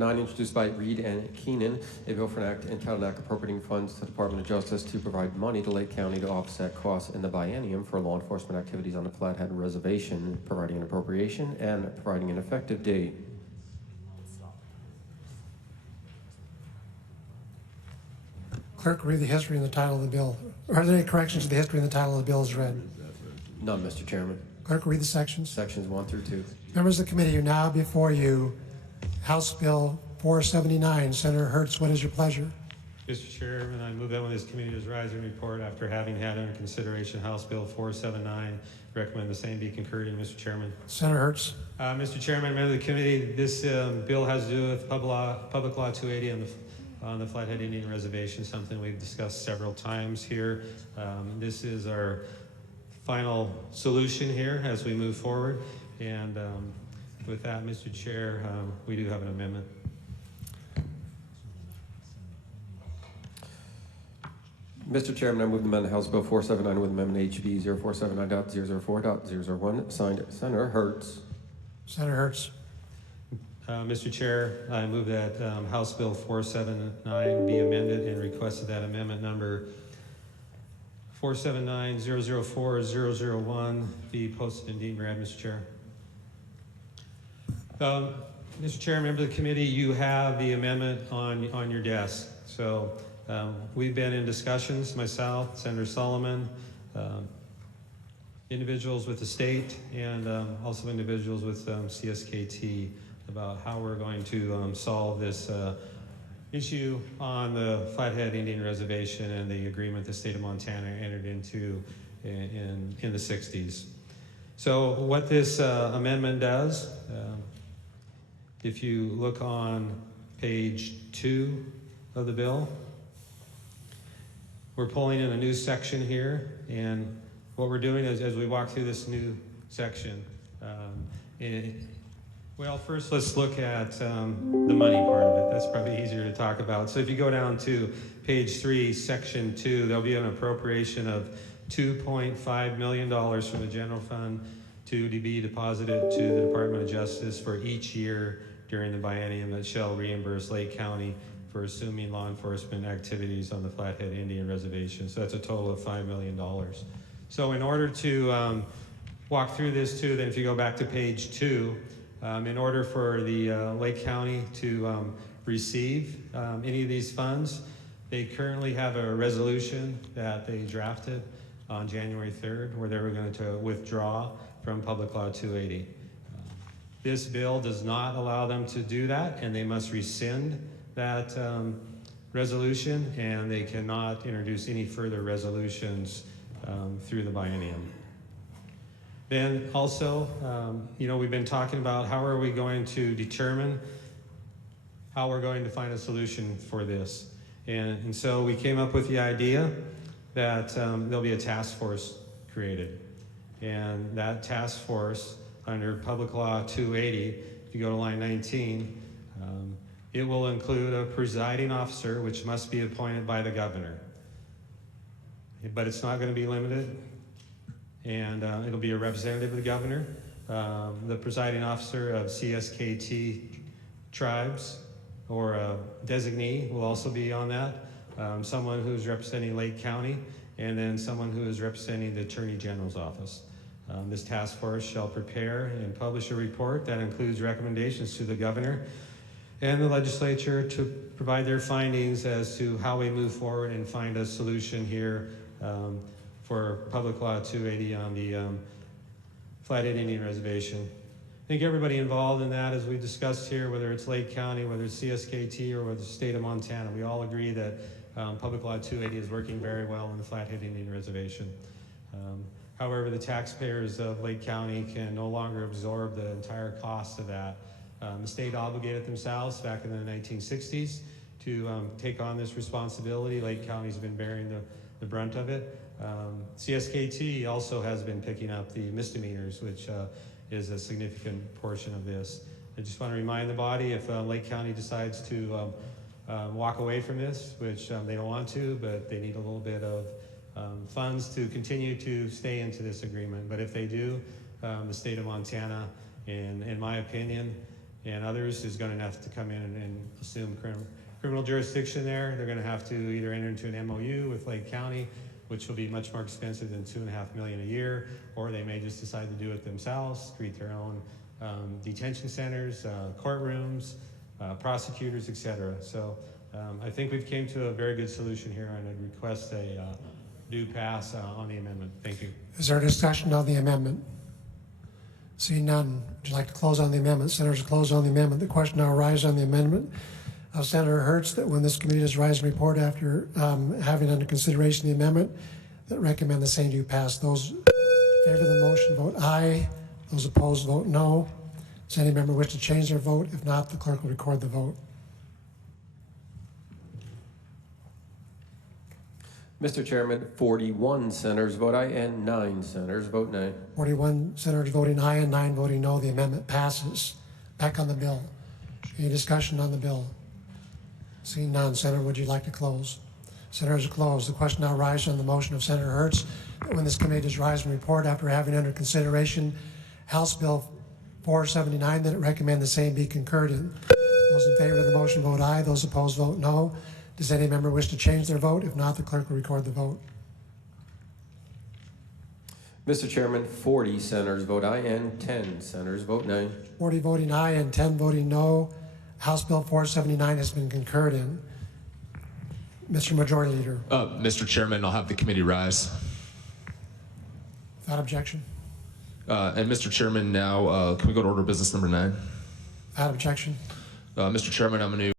479, introduced by Reed and Keenan, a bill for an act entitled Act appropriating funds to the Department of Justice to provide money to Lake County to offset costs in the biennium for law enforcement activities on the Flathead Reservation, providing an appropriation and providing an effective date. Clerk, read the history and the title of the bill. Are there any corrections to the history and the title of the bill as read? None, Mr. Chairman. Clerk, read the sections. Sections 1 through 2. Members of the committee, are now before you House Bill 479. Senator Hertz, what is your pleasure? Mr. Chairman, I move that when this committee does rise and report after having had under consideration House Bill 479, recommend the same be concurred in, Mr. Chairman. Senator Hertz. Mr. Chairman, member of the committee, this bill has to do with Public Law 280 on the Flathead Indian Reservation, something we've discussed several times here. This is our final solution here as we move forward. And with that, Mr. Chair, we do have an amendment. Mr. Chairman, I move to amend House Bill 479 with Amendment HB 0479.004.001, signed Senator Hertz. Senator Hertz. Mr. Chair, I move that House Bill 479 be amended and requested that amendment number 479-004-001 be posted and deemed read, Mr. Chair. Mr. Chair, member of the committee, you have the amendment on your desk. So we've been in discussions, myself, Senator Solomon, individuals with the state, and also individuals with CSKT about how we're going to solve this issue on the Flathead Indian Reservation and the agreement the state of Montana entered into in the 60s. So what this amendment does, if you look on page 2 of the bill, we're pulling in a new section here, and what we're doing is, as we walk through this new section, well, first let's look at the money part of it. That's probably easier to talk about. So if you go down to page 3, section 2, there'll be an appropriation of $2.5 million from the general fund to be deposited to the Department of Justice for each year during the biennium that shall reimburse Lake County for assuming law enforcement activities on the Flathead Indian Reservation. So that's a total of $5 million. So in order to walk through this too, then if you go back to page 2, in order for the Lake County to receive any of these funds, they currently have a resolution that they drafted on January 3rd where they were going to withdraw from Public Law 280. This bill does not allow them to do that, and they must rescind that resolution, and they cannot introduce any further resolutions through the biennium. Then also, we've been talking about how are we going to determine how we're going to find a solution for this. And so we came up with the idea that there'll be a task force created. And that task force under Public Law 280, if you go to line 19, it will include a presiding officer, which must be appointed by the governor. But it's not going to be limited. And it'll be a representative of the governor, the presiding officer of CSKT tribes, or a designee will also be on that, someone who's representing Lake County, and then someone who is representing the Attorney General's office. This task force shall prepare and publish a report that includes recommendations to the governor and the legislature to provide their findings as to how we move forward and find a solution here for Public Law 280 on the Flathead Indian Reservation. I think everybody involved in that, as we discussed here, whether it's Lake County, whether it's CSKT, or whether it's the state of Montana, we all agree that Public Law 280 is working very well on the Flathead Indian Reservation. However, the taxpayers of Lake County can no longer absorb the entire cost of that. The state obligated themselves back in the 1960s to take on this responsibility. Lake County's been bearing the brunt of it. CSKT also has been picking up the misdemeanors, which is a significant portion of this. I just want to remind the body, if Lake County decides to walk away from this, which they don't want to, but they need a little bit of funds to continue to stay into this agreement. But if they do, the state of Montana, in my opinion, and others is going to have to come in and assume criminal jurisdiction there. They're going to have to either enter into an MOU with Lake County, which will be much more expensive than $2.5 million a year, or they may just decide to do it themselves, create their own detention centers, courtrooms, prosecutors, etc. So I think we've came to a very good solution here, and I'd request a do pass on the amendment. Thank you. Is there a discussion on the amendment? Seeing none, would you like to close on the amendment? Senators, close on the amendment. The question now arises on the amendment of Senator Hertz that when this committee does rise and report after having under consideration the amendment, that recommend the same do pass. Those in favor of the motion vote aye. Those opposed vote no. Does any member wish to change their vote? If not, the clerk will record the vote. Mr. Chairman, 41 senators vote aye and 9 senators vote nay. 41 senators voting aye and 9 voting no. The amendment passes. Back on the bill. Any discussion on the bill? Seeing none, Senator, would you like to close? Senators are closed. The question now arises on the motion of Senator Hertz that when this committee does rise and report after having under consideration House Bill 479 that it recommend the same be concurred in. Those in favor of the motion vote aye. Those opposed vote no. Does any member wish to change their vote? If not, the clerk will record the vote. Mr. Chairman, 40 senators vote aye and 10 senators vote nay. 40 voting aye and 10 voting no. House Bill 479 has been concurred in. Mr. Majority Leader. Mr. Chairman, I'll have the committee rise. Without objection. And Mr. Chairman, now can we go to order of business number 9? Without objection. Mr. Chairman, I'm going to